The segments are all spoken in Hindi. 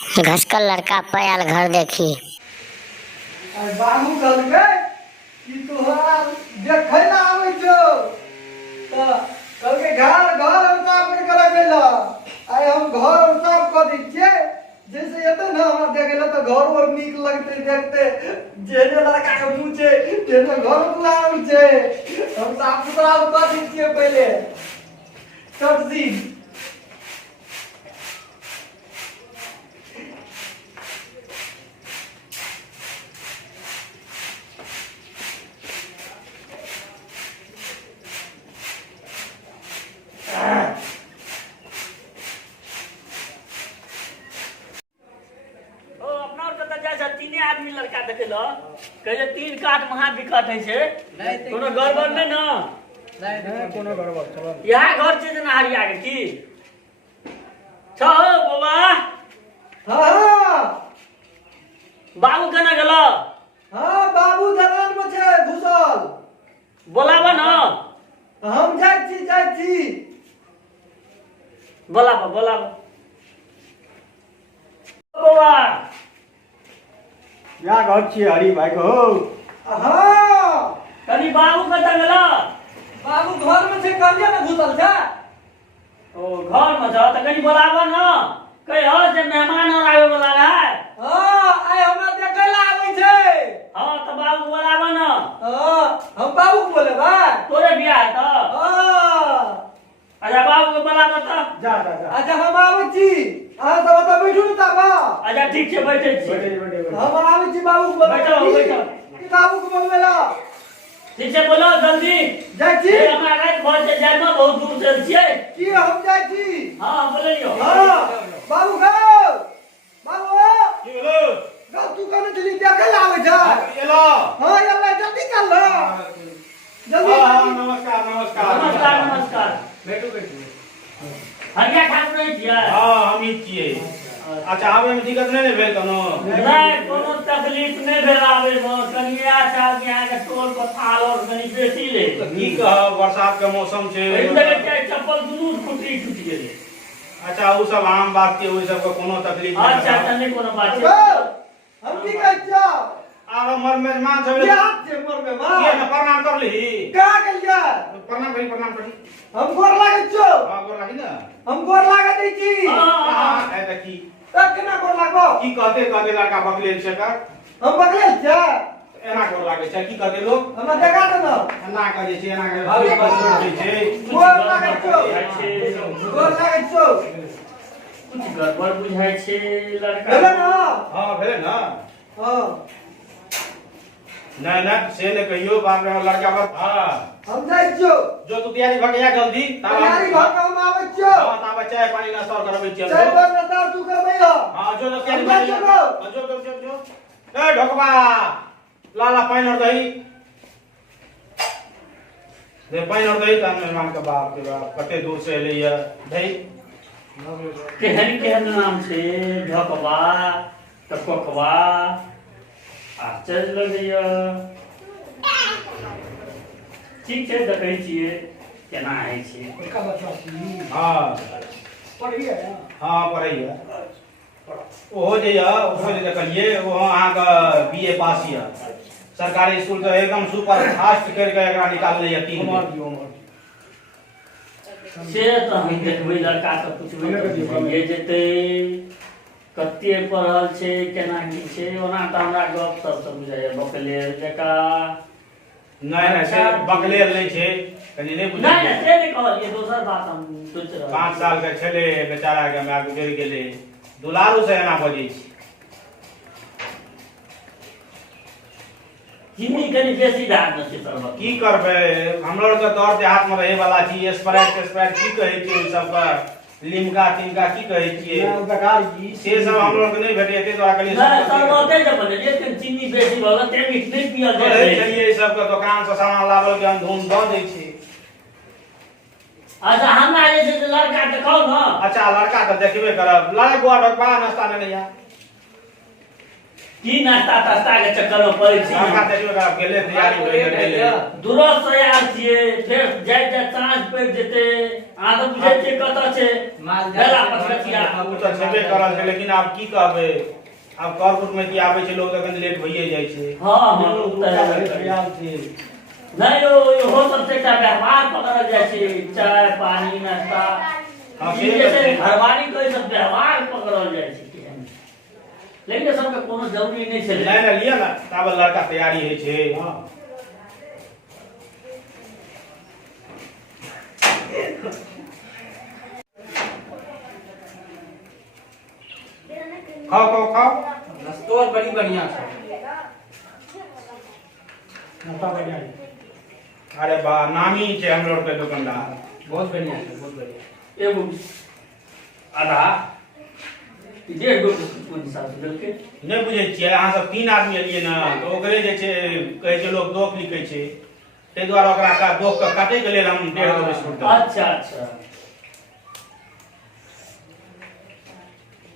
घसकल लड़का पयाल घर देखी। बाबू कहलकै कि तोहरा देखै ला आबै छौ तऽ कहलकै घर घर साफ कर गेल। आइ हम घर साफ कऽ दै छियै, जैसे एतै ने हमरा देखे ला तऽ घर और नीक लगतै देखते। जेने लड़का के मुँह छै तेने घर बुलाबै छै। हम साफ सुथरा कऽ दै छियै पहिले सब्जी। तीने आदमी लड़का देखे लो कहे तीन काट महा दिक्कत है छे कोनो गड़बड़ नहीं ना नहीं कोनो गड़बड़ चलो यह घर छै जना हरिया के की छ बाबा। हां बाबू केना गेल? हां बाबू दलान में छै घुसल। बोलाबा ना हम जाइ छी। बोलाबा बोलाबा बाबा या घर छी हरि भाई को। हां कनी बाबू कत गेल? बाबू घर में छै, कहलिए ना घुसल छै। ओ घर में छ त कनी बोलाबा ना, कहि हो जे मेहमान और आवे वाला है। हां आइ हमरा देखे ला आबै छै। हां त बाबू बोलाबा ना। हां हम बाबू को बोलेबा तोरे बियाह है त। हां अच्छा बाबू को बोलाबा त। जा। अच्छा हम आबै छी, अहाँ सब ओतऽ बैठू न ताबा। अच्छा ठीक छै बैठे छी। हम आबै छी बाबू को बोलेबा। बैठो। बाबू को बोलेबा ठीक छै बोलो जल्दी जाइ छी। हमरा रात भर से जाय में बहुत दूर से छियै की हम जाइ छी। हां बोलियो। हां बाबू गो बाबू की बोलो गो तू कने चली देखे ला आबै छै। एलो हां एला जल्दी चल लो जल्दी। हां नमस्कार बैठो। हरिया ठाकुर नहीं छियै? हां हम ही छियै। अच्छा आबे में दिक्कत नहीं भेल कोनो? नहीं कोनो तकलीफ नहीं भेल आबे में। कनिया चाल यहां के टोल पर थाल और कनी बेसी ले की कह बरसात के मौसम छै। चप्पल दुनू छूट गेलै। अच्छा वो सब आम बात के ओइ सब के कोनो तकलीफ नहीं। अच्छा नहीं कोनो बात गो छै। हम की कहै छियै आब हमर मेहमान सब क्या हाथ से मोर में बा किया न प्रणाम कर ली। का गेलिया प्रणाम करी। हम गोर लागै छौ। हां गोर लागी ना। हम गोर लागै दै छी। हां ए देखी त केना गोर लागो की कहते लड़का बकलेल छै कर। हम बकलेल छै एना गोर लागे छै की कहते लोग। हमरा देखा दे ना एना कहै छै एना कहै छै। गोर लागै छौ। गोर लागै छौ। कुछ गड़बड़ बुझाय छै लड़का। भेले ना हां भेले ना। हां नहीं से ने कहियो बाप रे लड़का पर। हां हम जाइ छौ। जो तू तैयारी भ गया जल्दी तैयारी भ के हम आबै छौ। हां ताबे चाय पानी नाश्ता करबै छियै। चाय पानी नाश्ता तू करबै हो। हां जो तैयारी हम जाइ जो ए ढोकबा लाला पानी और दही दे। पानी और दही त मेहमान के बाप के बाप कते दूर से एलै या दही। केहन नाम छै ढकवा त कोकवा आश्चर्य लगैया। ठीक छै देखै छियै केना होइ छै। हां पढ़िए हां पढ़ैया ओहो जे या ओहो जे देखलिए वो अहाँ का बीए पास या सरकारी स्कूल से एकदम सुपर फास्ट करके एकरा निकालले या 3 से तो हम देखबै लड़का से पुछबै ये जेतै कते पढ़ल छै केना की छै। ओना त हमरा गप सब समझाय बकलेल जका। नहीं से बकलेल नहीं छै कनी नहीं बुझै। नहीं से नहीं कहल ये दोसर बात हम सोच रहल। 5 साल के छले बेचारा के माय गुजर गेले दुलारू से एना बजै छी। चीनी कनी बेसी डाल न छै सरबत की करबे हमरो के दौर देहात में रहे वाला छी। स्प्राइट की कहै छै सब का लिमका तिमका की कहै छियै बेकार जी से सब हमरो के नहीं भेटे एते तोरा कनी नहीं सरबते जे बने जे चीनी बेसी भल ते मीठ नहीं पियल कहै जाय। छलिए सब के दुकान से सामान लावल के हम धूम द दै छी। अच्छा हमरा जे छै लड़का देखाओ न। अच्छा लड़का तो देखबे करब लड़का ढोकबा नाश्ता लेने या की नाश्ता तास्ता के चक्कर में पड़े छी लड़का देखियो का गेले तैयारी करे गेले दूरस से आयल छियै फेर जाय जाय साँझ पड़ि जेतै अहाँ तऽ बुझै छियै कतऽ छै बेला पछरतिया उ तऽ छेबे करल छै लेकिन आब की कहबै आब करकुट में की आबै छै लोग तखन लेट भइए जाइ छै हाँ नहीं हो सबसे एकटा व्यवहार पकड़ल जाइ छै चाय पानी नाश्ता ई जे छै घरवाली के सब व्यवहार पकड़ल जाइ छै लेकिन सबके कोनो जरूरी नहीं छै नहीं ना लिया ना ताबे लड़का तैयारी है छे हां खाओ नाश्तो बड़ी बढ़िया छै नाश्ता बढ़िया है। अरे बा नामी छे हम लोग के दुकानदार बहुत बढ़िया छै बहुत बढ़िया एगो आधा 1.5 गो कोन हिसाब से देलकै नहीं बुझे छियै अहाँ सब 3 आदमी एलिए ना तो ओकरे जे छै कहै छै लोग दोख लिखै छै तै द्वारा ओकरा का दोख के काटे के लेल हम 1.5 गो बिस्कुट देब अच्छा अच्छा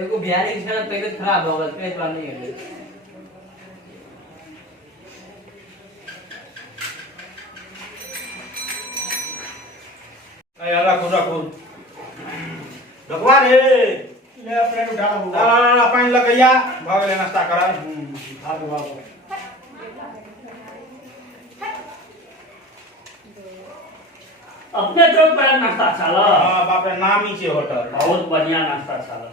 एगो बिहारी छै ना तबियत खराब भ गेल पेट बार नहीं है ए रखो रखवा रे ले प्लेट उठा लो ना पानी लगैया भ गेलै नाश्ता करल खा दो बाबू अपने चौक पर नाश्ता चाला हां बाप रे नामी छे होटल बहुत बढ़िया नाश्ता चाला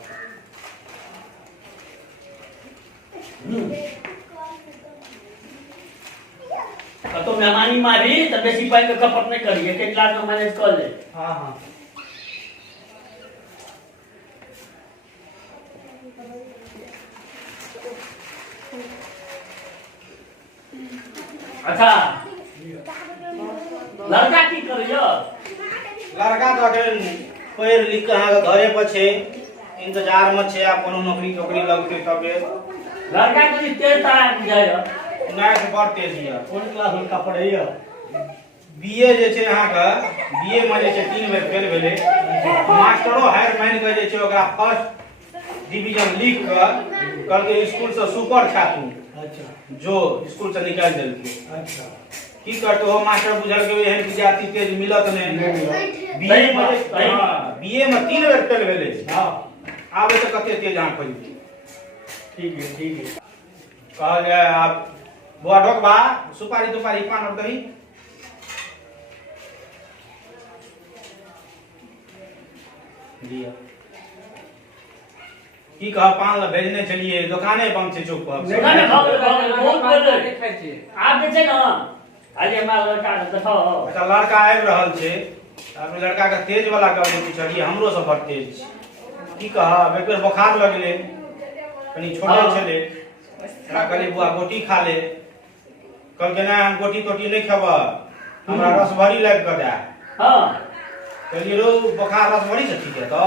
तो मेहमानी मारी तो बेसी पाई के खपत नहीं करी एक गिलास में मैनेज कर ले हां हां अच्छा लड़का की करियो लड़का तो अखन पढ़ लिख के अहाँ के घरे पर छे इंतजार में छे आ कोनो नौकरी टोकरी लगते तबे लड़का कनी तेज तारा बुझाय नहीं से बड़ तेज हिया कौन क्लास में का पढ़ैया बीए जे छे अहाँ के बीए में जे छे 3 बेर फेल भेले मास्टरो हायर मान के जे छे ओकरा फर्स्ट डिवीजन लिख के कल के स्कूल से सुपर छा तू अच्छा जो स्कूल से निकाल देलके अच्छा की करतो हो मास्टर बुझल के एहन विद्यार्थी तेज मिलत ने बीए में 3 बेर फेल भेले हां आबे तो कते तेज अहाँ खोज ठीक है कहल जाए आप बुआ ढोकबा सुपारी तुपारी पान और दही दिया की कहा पान ला भेजने चलिए दुकाने बंद छे चौक पर दुकाने बहुत बोले देखै छी आप जे छै ना खाली हमरा लड़का के देखाओ अच्छा लड़का आबि रहल छे अपने लड़का के तेज वाला कहबे कि चलिए हमरो से बड़ तेज छै की कहा एक बेर बुखार लगले कनी छोटे छले हमरा कहली बुआ गोटी खा ले कल के ना हम गोटी तोटी नहीं खाबा हमरा रस भरी लाग के दे हां कहलिए रो बुखार रस भरी से ठीक है तो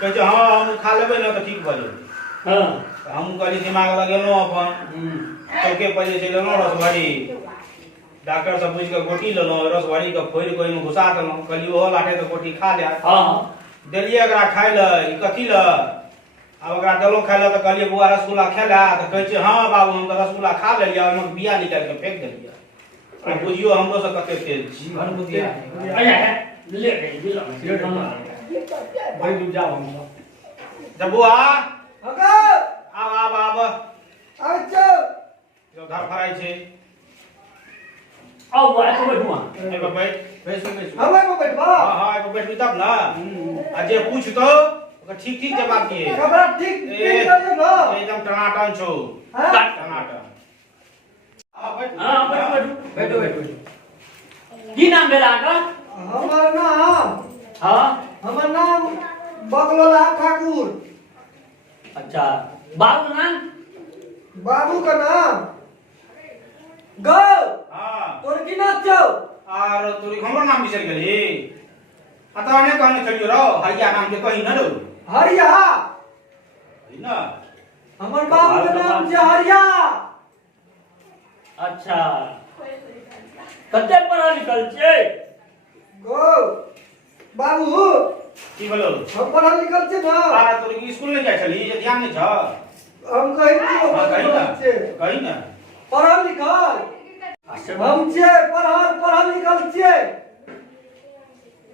कहै छै हां हम खा लेबै ना तो ठीक भ जेबै हां हम कहली दिमाग लगेलो अपन चौके पर जे छै लेलो रस भरी डॉक्टर से पूछ के गोटी लेलो रस भरी के फोड़ के ओइमे घुसा देलो कहली ओहो लाटे तो गोटी खा ले हां देलिए एकरा खाइ ल ई कथि ल अब एकरा देलो खाइ ल त कहलिए बुआ रसगुल्ला खा ले त कहै छै हां बाबू हम त रसगुल्ला खा लेलिए ओइमे बिया निकाल के फेंक देलिए अब बुझियो हमरो से कते तेज छी घर बुधिया आया है ले ले ले बड़ी दूर जाओ हम जब बुआ अगर आब अच्छा जो घर फराई छै आओ वो ऐसे बैठुआ एगो बैठ बैसु हमें को बैठवा हां हां एगो बैठ तब ना आ जे पूछ तो ओकर ठीक ठीक जवाब दिए कपड़ा ठीक ठीक कर दो ना एकदम टनाटन छौ हां टनाटन आ बैठ हां बैठो बैठो की नाम भेला का हमार नाम हां हमार नाम बगलोला ठाकुर अच्छा बाबू नाम बाबू का नाम गौ हां तोर की नाम छौ आर तोरी हमरो नाम बिसर गेली अतः ने कहने चलियो रो हरिया नाम के कहीं न रो हरिया ना हमार बाबू का नाम छै हरिया अच्छा कते पढ़ल लिखल छै गौ बाबू की बोलो हम पढ़ल लिखल छै ना आर तोरी स्कूल नहीं जाय छली जे ध्यान नहीं छ हम कही छी हाँ, कही ना छे कही ना पढ़ल लिखल आश्चर्य हम छे पढ़ल लिखल छे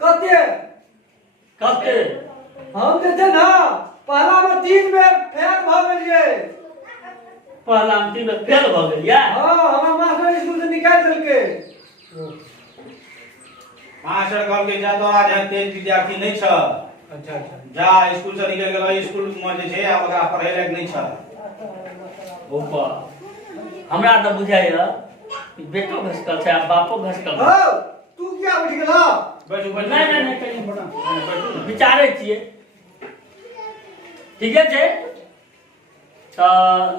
कते कते हम जे छै ना पहला में 3 बेर फेल भ गेलिए पहला अंतिम में फेल भ गेल या हां हमरा मास्टर स्कूल से निकाल देलके मास्टर कहल के जा तोरा जे तेज विद्यार्थी नहीं छ अच्छा अच्छा जा स्कूल से निकल गेल स्कूल में जे छै आब ओकरा पढ़ै लायक नहीं छ ओपा हमरा त बुझाइया बेटो घसकल छै आ बापो घसकल हो तू क्या उठ गेला बैठू बैठू नहीं नहीं नहीं कहीं बैठू ना विचारे छियै ठीके छै त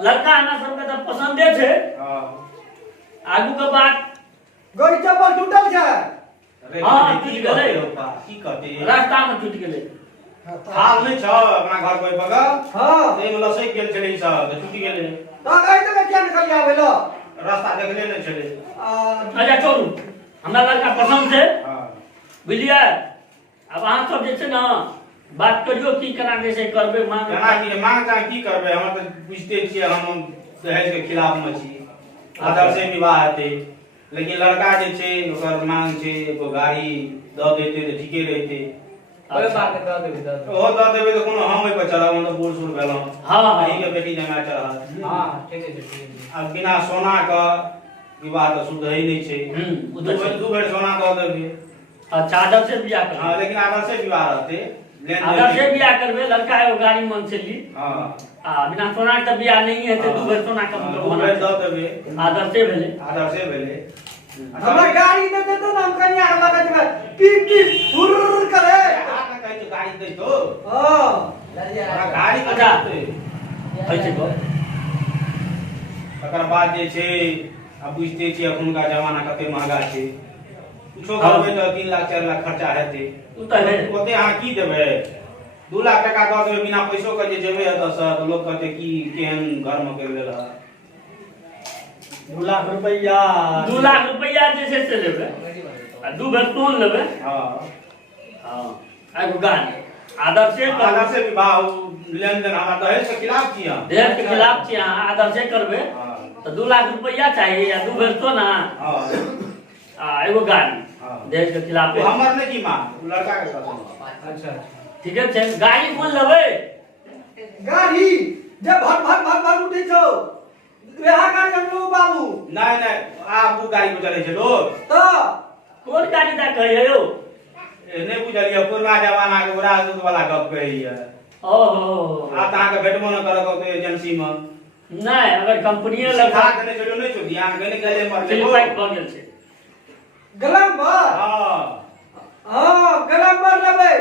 लड़का हमरा सबके त पसंदे छै हां आगू के बात गई चप्पल टूटल छै अरे हाँ, की टूट गेलै। कहते की कहते रास्ता में टूट गेलै हाल नहीं छ अपना घर कोई बगल हां ते में लसै गेल छलै ई सब त टूटी गेलै त कहि त क्या निकल आवेला रास्ता देखले नहीं छलै अच्छा छोड़ू हमरा लड़का पसंद छै हां बुझलियै अब अहाँ सब जे छै ना बात करियो की केना जे छै करबै मांग केना की मांग चाह की करबै हम त बुझते छियै हम दहेज के खिलाफ में छी आदर से विवाह हेतै लेकिन लड़का जे छै ओकर मांग छै एगो गाड़ी द देते त ठीके रहते कोई बात नहीं दे देबे ओहो द देबै त कोनो हम ओइ पर चढ़ब हम त बूढ़ सूढ़ भेलहुं हाँ, हाँ। अहीं के बेटी जमा चढ़त हां ठीक है ठीक है अब बिना सोना का विवाह तो शुद्ध ही नहीं छे वो तो छै। दू बेर सोना दऽ देबे अच्छा आदर से बियाह हां करबै लेकिन आदर से विवाह रहते लेन आदर से बियाह करबै लड़का एगो गाड़ी मन से ली हां आ बिना सोना के बियाह नहीं हेतै दू बेर सोना के मतलब दू होना बेर छै। दऽ देबे आदर से भेलै आदर से भेले हमरा गाड़ी दे देतो ना हम कन्या के लगा देबै पीप पीप फुर करे हां ना कहै छै गाड़ी दे तो हां हमरा गाड़ी अच्छा। कटा होइ छै गप तकर बाद जे छै अब बुझते छी अखुनका जमाना कते महंगा छै कुछो हाँ। करबै त 3 लाख 4 लाख खर्चा हेतै उ त है ओते अहाँ की देबै 2 लाख टका दऽ देबै बिना पैसो के जे जेबै एतऽ से तऽ लोग कहते की केहन घर में कर लेला 2 लाख रुपया 2 लाख रुपया जे छै से लेबै आ दू बेर सोन लेबै हां हां एगो गाड़ी आदर से आदर करबै से विवाह लेन देन हमरा दहेज के खिलाफ छी हम देश के खिलाफ छी अहाँ आदर से करबै हां तो 2 लाख रुपया चाहिए या दू बेर सोना हां आ एगो गाड़ी हाँ। देश के खिलाफ वो हमर नहीं की मां लड़का के कहत अच्छा ठीक है गाड़ी कोन लेबै गाड़ी जे भट भट भट भट उठै छौ वेहा गाड़ी हम लो बाबू नहीं नहीं आप वो गाड़ी पे चले छै लोग त कोन गाड़ी दा कहै यौ नहीं बुझलिए पुरना जमाना के उड़ा दूध वाला गप कहिए ओहो आ त के भेटबो न करक ओते एजेंसी में नहीं अगर कंपनी लगा लगा देने चलो नहीं छो ध्यान गने गले मर ले फिलिपाइट भ गेल छै गलम्बर हां हां गलम्बर लेबै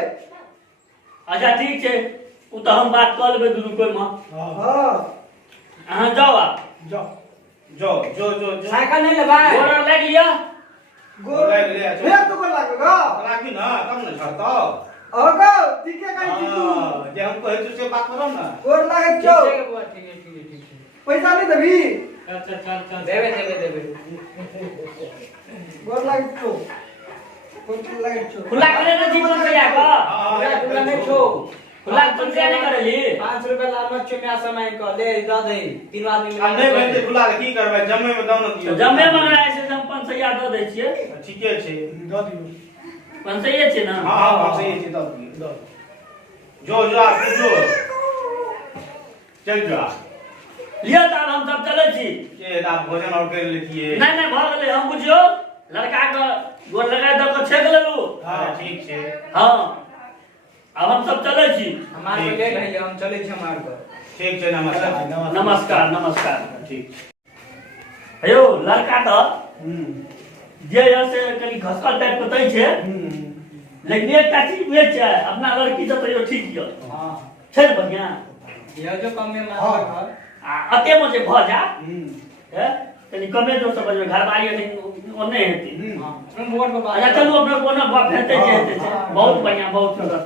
अच्छा ठीक छै उ त हम बात क लेबै दुनू कोई में हां अहाँ जाओ आप जो जो जो जो साइकिल नहीं लेबै गोरा लग लिया गोर ले ले फेर तो कोन लागेगा लागी ना तब न छड़तो ओगो ठीके गाड़ी तू हां जे हम कहै छी से बात करो ना गोर लागे छौ ठीक है बुआ ठीक है ठीक है ठीक है पैसा नहीं देबी चल चल चल देबे देबे देबे गोर लागे छौ गोर लागे छौ खुला करे न जीवन से या का पूरा पूरा नहीं छो खुला पंचा नहीं करेली 5 रुपया लाल मत चुनिया समय को ले द दे तीन आदमी आ नहीं भेटे खुला के की करबै जम्मे में दाम न दियो जम्मे मंगाए से हम 500 द दै छियै ठीके छै दऽ दियौ 500 छै ना हां हां हम सही छै तब दियो जो जो आप जो चल जा लिया त हम सब चलै छी के आप भोजन और कर लेतिए नहीं नहीं भ गेलै हम बुझियो लड़का के गोर लगा द के छेक लेलू हां ठीक छै हां अब हम सब चलै छी हमार को ले भैया हम चले छी हमार पर ठीक छै नमस्कार नमस्कार नमस्कार ठीक हेयो लड़का त जे है से कनी घसकल टाइप के तै छै लेकिन एकटा चीज वे छै अपना लड़की से तो ठीक य हां छै न बढ़िया ये जो कम में मार घर आ अते में जे भ जा है कनी कमे जो समझ में घरवाली ओने हेती हां तुम बोर्ड पर अच्छा चलू अपने कोनो बात हेते जे हेते छै बहुत बढ़िया बहुत सुंदर